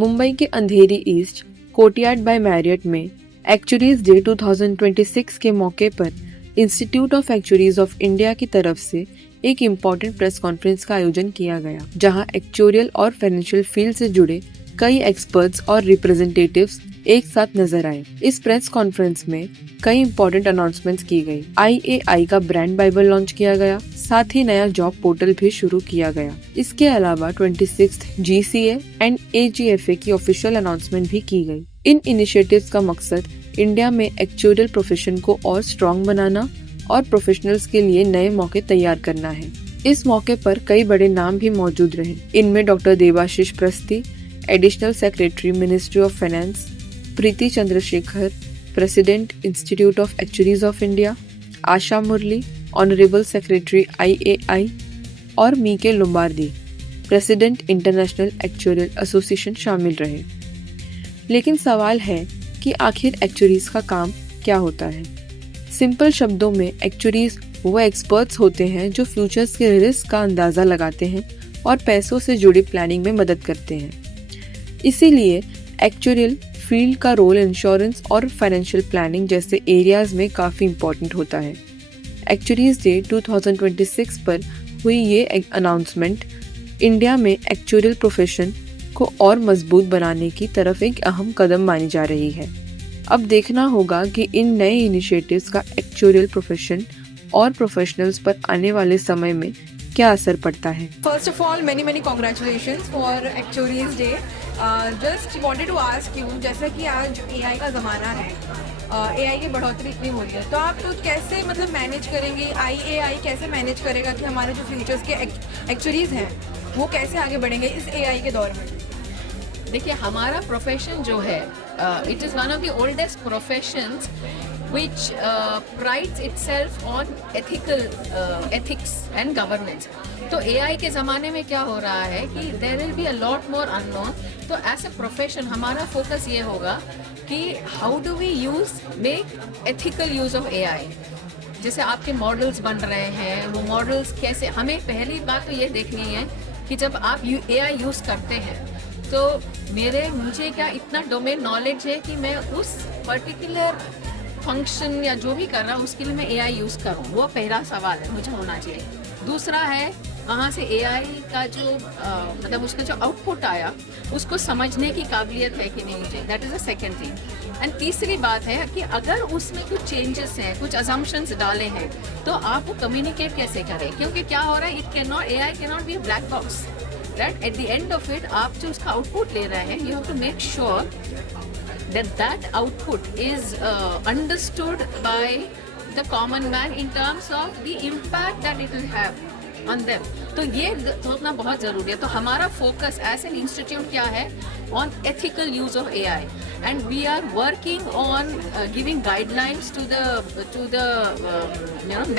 मुंबई के अंधेरी east courtyard bye Marriott में actuaries day 2026 के मौके पर institute of actuaries of India की तरफ से एक इम्पॉर्टेंट प्रेस कॉन्फ्रेंस का आयोजन किया गया, जहां एक्चुरियल और फाइनेंशियल फील्ड से जुड़े कई एक्सपर्ट्स और रिप्रेजेंटेटिव्स एक साथ नजर आए। इस प्रेस कॉन्फ्रेंस में कई इम्पोर्टेंट अनाउंसमेंट्स की गई। IAI का ब्रांड बाइबल लॉन्च किया गया, साथ ही नया जॉब पोर्टल भी शुरू किया गया। इसके अलावा 26th GCA एंड AGFA की ऑफिशियल अनाउंसमेंट भी की गई। इन इनिशिएटिव्स का मकसद इंडिया में एक्चुरियल प्रोफेशन को और स्ट्रॉन्ग बनाना और प्रोफेशनल्स के लिए नए मौके तैयार करना है। इस मौके पर कई बड़े नाम भी मौजूद रहे। इनमें doctor Devashish Prasti, additional secretary ministry of finance, Preeti Chandrashekhar, president institute of actuaries of India, Asha Murali, honourable secretary IAI और Mieke Lombardi, president international actuarial association शामिल रहे। लेकिन सवाल है कि आखिर एक्चुरीज का काम क्या होता है? सिंपल शब्दों में एक्चुरीज वो एक्सपर्ट्स होते हैं जो फ्यूचर्स के रिस्क का अंदाजा लगाते हैं और पैसों से जुड़ी प्लानिंग में मदद करते हैं। इसीलिए एक्चुरियल फील्ड का रोल इंश्योरेंस और फाइनेंशियल प्लानिंग जैसे एरियाज में काफ़ी इम्पोर्टेंट होता है। एक्चुरीज डे 2026 पर हुई ये अनाउंसमेंट इंडिया में एक्चुरियल प्रोफेशन को और मजबूत बनाने की तरफ एक अहम कदम मानी जा रही है। अब देखना होगा कि इन नए इनिशिएटिव्स का एक्चुरियल प्रोफेशन और प्रोफेशनल्स पर आने वाले समय में क्या असर पड़ता है। First of all, many congratulations for Actuaries Day. Just wanted to ask you, जैसा कि आज AI का ज़माना है, AI की बढ़ोतरी इतनी हो रही है, तो आप तो कैसे मतलब मैनेज करेंगे, IAI कैसे मैनेज करेगा कि हमारे जो फ्यूचर्स के एक्चुरीज हैं वो कैसे आगे बढ़ेंगे इस AI के दौर में? देखिए, हमारा प्रोफेशन जो है, it is one of the oldest professions which prides itself on ethics and governance. तो AI के ज़माने में क्या हो रहा है कि there will be a lot more unknown. तो as a profession हमारा focus ये होगा कि how do we make ethical use of AI. जैसे आपके मॉडल्स बन रहे हैं, वो मॉडल्स कैसे, हमें पहली बात तो ये देखनी है कि जब आप AI यूज़ करते हैं तो मुझे क्या इतना डोमेन नॉलेज है कि मैं उस पर्टिकुलर फंक्शन या जो भी कर रहा हूँ उसके लिए मैं AI यूज़ करूँ। वो पहला सवाल है, मुझे होना चाहिए। दूसरा है, वहाँ से AI का जो मतलब उसका जो आउटपुट आया उसको समझने की काबिलियत है कि नहीं मुझे, that is the second thing. And तीसरी बात है कि अगर उसमें कुछ चेंजेस हैं, कुछ अजम्पशंस डाले हैं, तो आप वो कम्युनिकेट कैसे करें, क्योंकि क्या हो रहा है, AI can not be black box. That at the end of it आप जो उसका आउटपुट ले रहे हैं, you have to make sure that output is understood by the common man in terms of the impact that it will have on them. तो ये सोचना बहुत ज़रूरी है। तो हमारा फोकस एज एन इंस्टीट्यूट क्या है, on ethical use of AI, and we are working on giving guidelines to the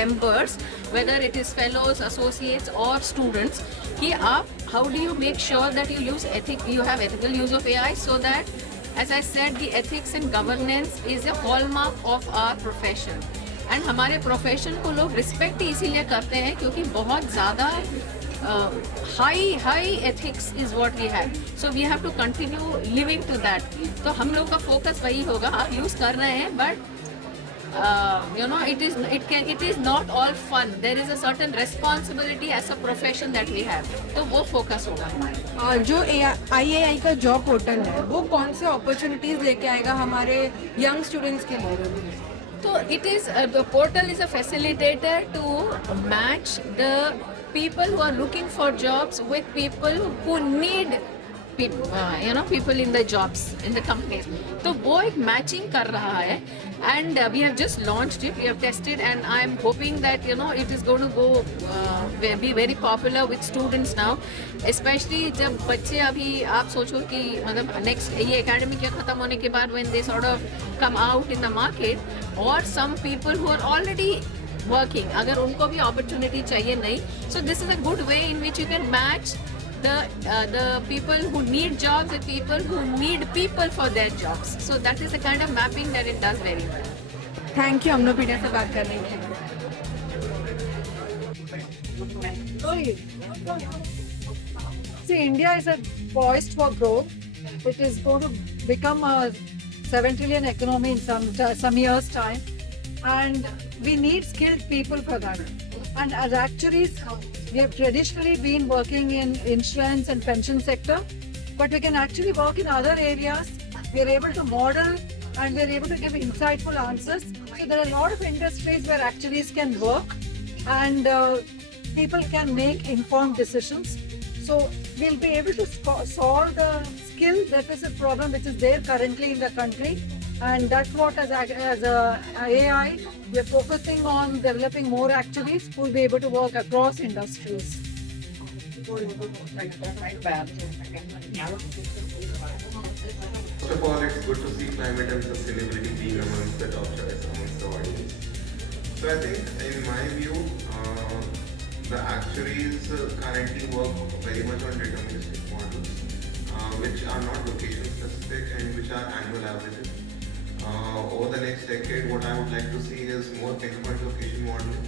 members, whether it is fellows, associates or students, कि आप how do you make sure that you have ethical use of AI, so that as I said, the ethics and governance is a hallmark of our profession. And हमारे profession को लोग respect इसीलिए करते हैं क्योंकि बहुत ज़्यादा high ethics is what we have, so we have to continue living to that. तो हम लोग का फोकस वही होगा। आप यूज़ कर रहे हैं, but it is not all fun. There is a certain responsibility as a profession that we have. तो वो फोकस होगा हमारा। जो IAI का जॉब पोर्टल है वो कौन से अपॉर्चुनिटीज लेके आएगा हमारे यंग स्टूडेंट्स के लिए? So it is the portal is a facilitator to match the people who are looking for jobs with people who need people in the jobs in the companies. तो वो एक matching कर रहा है, and we have just launched it, we have tested, and I am hoping that it is going to go be very popular with students now, especially जब बच्चे, अभी आप सोचो कि मतलब नेक्स्ट ये एकेडमिक ईयर खत्म होने के बाद when they sort of come out in the market, or some people who are already working, अगर उनको भी opportunity चाहिए नहीं, so this is a good way in which you can match the people who need jobs with people who need people for their jobs. So that is the kind of mapping that it does very well. Thank you अमनोपीडिया से बात करने के लिए। See, India is poised for growth it is going to become a 7 trillion economy in some years' time, and we need skilled people for that. And as actuaries, we have traditionally been working in insurance and pension sector, but we can actually work in other areas. We are able to model and we are able to give insightful answers. So there are a lot of industries where actuaries can work and people can make informed decisions. So we'll be able to solve the skill deficit problem which is there currently in the country, and that's what as a AI we're focusing on developing more actuaries who will be able to work across industries. First of all, it's good to see climate and sustainability being amongst the top choice amongst the audience. So I think, in my view, the actuaries currently work very much on deterministic models, which are not location specific and which are annual averages. Over the next decade, what I would like to see is more pinpoint location modeling,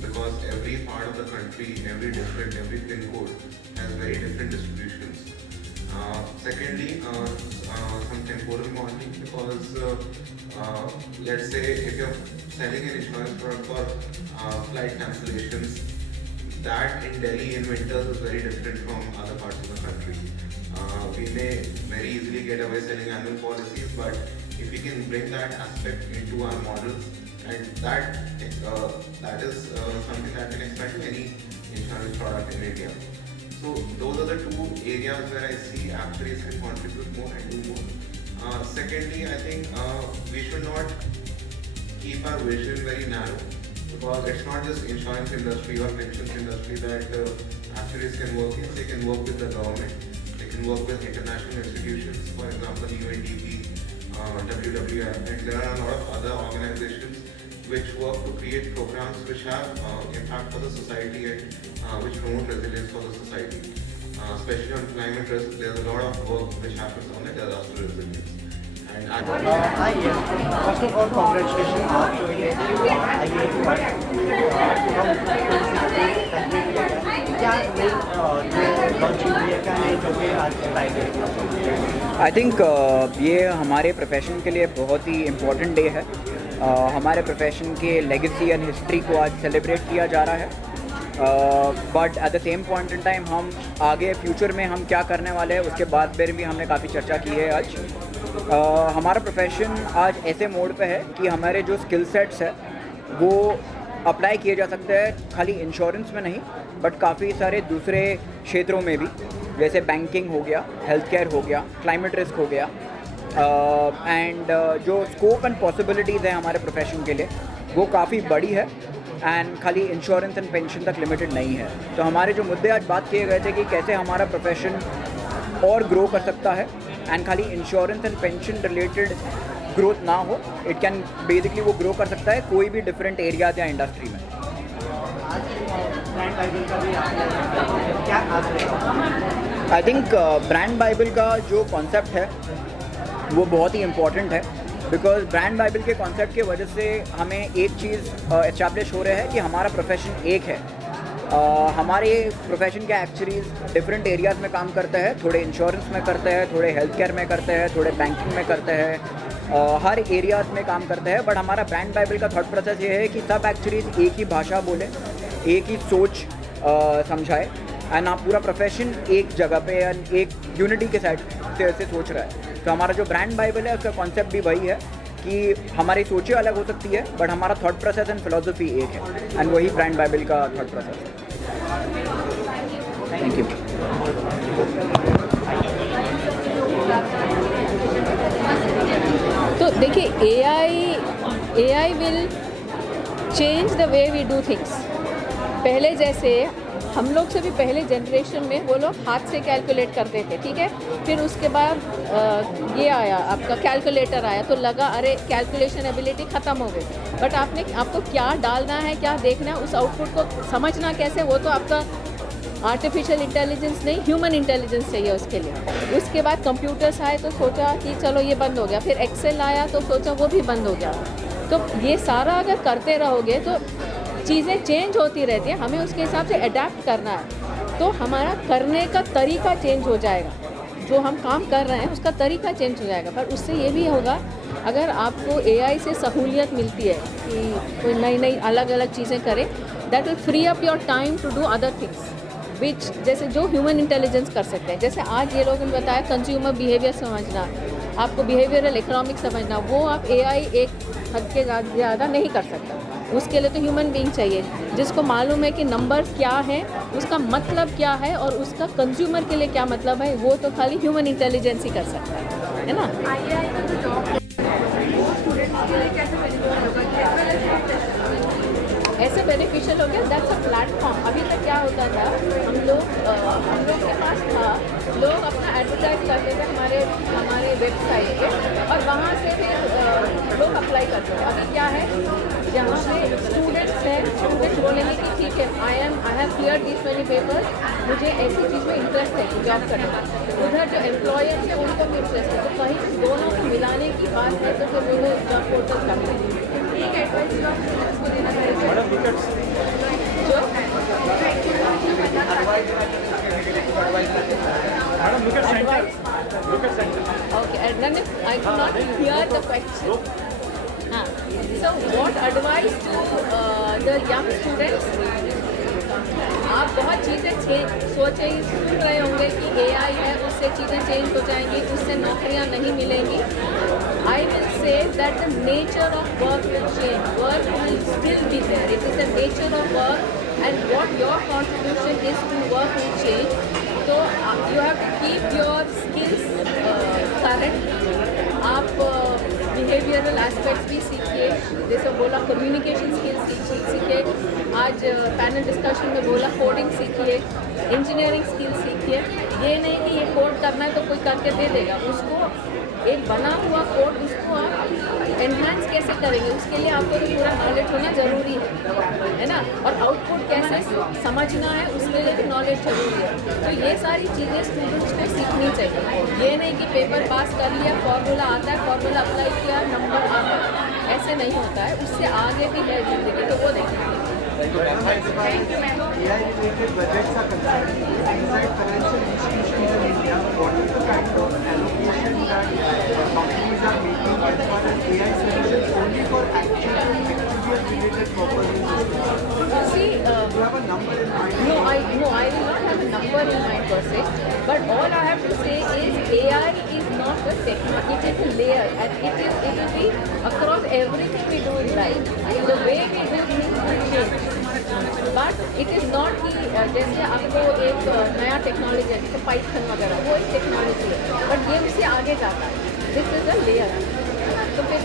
because every part of the country, every district, every pin code has very different distributions. Secondly, some temporal modeling, because let's say if you're selling an insurance product for flight cancellations, that in Delhi in winters is very different from other parts of the country. We may very easily get away selling annual policies, but if we can bring that aspect into our models, and that is something that can expand to any insurance product in India. So those are the two areas where I see actuaries can contribute more and do more. Secondly, I think we should not keep our vision very narrow, because it's not just insurance industry or pensions industry that actuaries can work in. They can work with the government, they can work with international institutions, for example UNDP, WWF, and there are a lot of other organizations which work to create programs which have impact for the society and which promote resilience for the society. Especially on climate risk, there's a lot of work which happens on the disaster resilience. And Hi, yes. First of all, congratulations आप जो ये क्या launching किया क्या है जो कि आज बताएंगे? आई थिंक ये हमारे प्रोफेशन के लिए बहुत ही इम्पोर्टेंट डे है. हमारे प्रोफेशन के लेगेसी एंड हिस्ट्री को आज सेलिब्रेट किया जा रहा है. But at the same point in time हम आगे फ्यूचर में हम क्या करने वाले हैं उसके बाद पर भी हमने काफ़ी चर्चा की है आज. हमारा प्रोफेशन आज ऐसे मोड पे है कि हमारे जो स्किल सेट्स है वो अप्लाई किए जा सकते हैं खाली इंश्योरेंस में नहीं, बट काफ़ी सारे दूसरे क्षेत्रों में भी, जैसे बैंकिंग हो गया, हेल्थ केयर हो गया, क्लाइमेट रिस्क हो गया. एंड जो स्कोप एंड पॉसिबिलिटीज़ हैं हमारे प्रोफेशन के लिए वो काफ़ी बड़ी है, एंड खाली इंश्योरेंस एंड पेंशन तक लिमिटेड नहीं है. तो हमारे जो मुद्दे आज बात किए गए थे कि कैसे हमारा प्रोफेशन और ग्रो कर सकता है, एंड खाली insurance and pension related growth ना हो, इट कैन बेसिकली वो ग्रो कर सकता है कोई भी डिफरेंट एरियाज या इंडस्ट्री में. आई थिंक ब्रांड बाइबल का जो कॉन्सेप्ट है वो बहुत ही इम्पॉर्टेंट है, बिकॉज ब्रांड बाइबल के कॉन्सेप्ट की वजह से हमें एक चीज़ एस्टैब्लिश हो रहा है कि हमारा प्रोफेशन एक है. हमारे प्रोफेशन के एक्चुअलीज डिफरेंट एरियाज़ में काम करते हैं. थोड़े इंश्योरेंस में करते हैं, थोड़े हेल्थ केयर में करते हैं, थोड़े बैंकिंग में करते हैं, हर एरियाज़ में काम करते हैं. बट हमारा ब्रांड बाइबल का थॉट प्रोसेस ये है कि सब एक्चुअलीज एक ही भाषा बोले, एक ही सोच समझाए, एंड आप पूरा प्रोफेशन एक जगह पे एंड एक यूनिटी के साइड से सोच रहा है. तो हमारा जो ब्रांड बाइबल है उसका कॉन्सेप्ट भी वही है कि हमारी सोचें अलग हो सकती है बट हमारा थॉट प्रोसेस एंड फिलॉसफी एक है, एंड वही ब्रांड बाइबल का थॉट प्रोसेस है. Thank you. तो देखिए AI will change the way we do things. पहले जैसे हम लोग से भी पहले जनरेशन में वो लोग हाथ से कैलकुलेट करते थे, ठीक है. फिर उसके बाद ये आया, आपका कैलकुलेटर आया, तो लगा अरे कैलकुलेशन एबिलिटी ख़त्म हो गई. बट आपको क्या डालना है, क्या देखना है, उस आउटपुट को समझना कैसे, वो तो आपका आर्टिफिशियल इंटेलिजेंस नहीं, ह्यूमन इंटेलिजेंस चाहिए उसके लिए. उसके बाद कंप्यूटर्स आए तो सोचा कि चलो ये बंद हो गया. फिर एक्सेल आया तो सोचा वो भी बंद हो गया. तो ये सारा अगर करते रहोगे तो चीज़ें चेंज होती रहती हैं, हमें उसके हिसाब से अडेप्ट करना है. तो हमारा करने का तरीका चेंज हो जाएगा. जो हम काम कर रहे हैं उसका तरीका चेंज हो जाएगा। पर उससे ये भी होगा, अगर आपको AI से सहूलियत मिलती है कि कोई नई नई अलग अलग चीज़ें करें, that will free up your time to do other things which जैसे जो ह्यूमन इंटेलिजेंस कर सकते हैं। जैसे आज ये लोगों ने बताया कंज्यूमर बिहेवियर समझना, आपको बिहेवियरल इकोनॉमिक समझना, वो आप AI एक हद के ज़्यादा नहीं कर सकता। उसके लिए तो ह्यूमन बीइंग चाहिए जिसको मालूम है कि नंबर्स क्या है, उसका मतलब क्या है और उसका कंज्यूमर के लिए क्या मतलब है। वो तो खाली ह्यूमन इंटेलिजेंस ही कर सकता है ना। AI का जो जॉब स्टूडेंट्स के लिए कैसे बेनिफिशियल होगा, ऐसे बेनिफिशियल हो गया, दैट्स अ प्लेटफॉर्म। अभी तक क्या होता था, हम लोग के पास था, लोग अपना एडवर्टाइज करते थे हमारे वेबसाइट पे और वहाँ से फिर लोग अप्लाई करते थे। अभी क्या है, जहाँ पे स्टूडेंट्स हैं, स्टूडेंट्स बोलेंगे कि ठीक है I have clear this many papers, मुझे ऐसी चीज़ में इंटरेस्ट है जॉब करना। उधर जो एम्प्लॉयर्स हैं उनको भी इंटरेस्ट है, तो कहीं दोनों को मिलाने की बात है तो फिर वो लोग जॉब पोर्टल करते हैं। एक एडवाइस जो आप स्टूडेंट्स को देना चाहिए जो okay, and I could not hear the question. So what advice to the young students? आप बहुत चीज़ें सोचें, सुन रहे होंगे कि AI है, उससे चीज़ें चेंज हो जाएंगी, उससे नौकरियां नहीं मिलेंगी। I will say that the nature of work will change. Work will still be there. It is the nature of work, and what your contribution is to work will change. So you have to keep your skills current. आप behavioural aspects भी सीखिए, जैसे बोला communication skills सीखिए, आज panel discussion में बोला coding सीखिए, इंजीनियरिंग स्किल्स सीखिए। ये नहीं कि ये कोड करना है तो कोई करके दे देगा, उसको एक बना हुआ कोड उसको आप एनहांस कैसे करेंगे, उसके लिए आपको तो पूरा नॉलेज होना ज़रूरी है ना। और आउटपुट कैसे समझना है उसके लिए भी नॉलेज ज़रूरी है। तो ये सारी चीज़ें स्टूडेंट्स को सीखनी चाहिए। ये नहीं कि पेपर पास कर लिया, फार्मूला आता है, फार्मूला अप्लाई किया, नंबर आ गया, ऐसे नहीं होता है। उससे आगे भी है ज़िंदगी, तो वो देखेंगे। AI-related budgets are concerned. Inside financial institutions in India, what is the kind of allocation that companies are making as far as AI solutions only for actuarial-related purposes? See, Do you have a number in mind? No, I will not have a number in mind per se. But all I have to say is AI is not a technology; it is a layer, and it will be across everything we do in life. The way we do things will change. But it is not कि जैसे आपको एक नया technology है जैसे Python वगैरह, वो एक टेक्नोलॉजी है, बट ये उससे आगे जाता है। This is a layer. तो फिर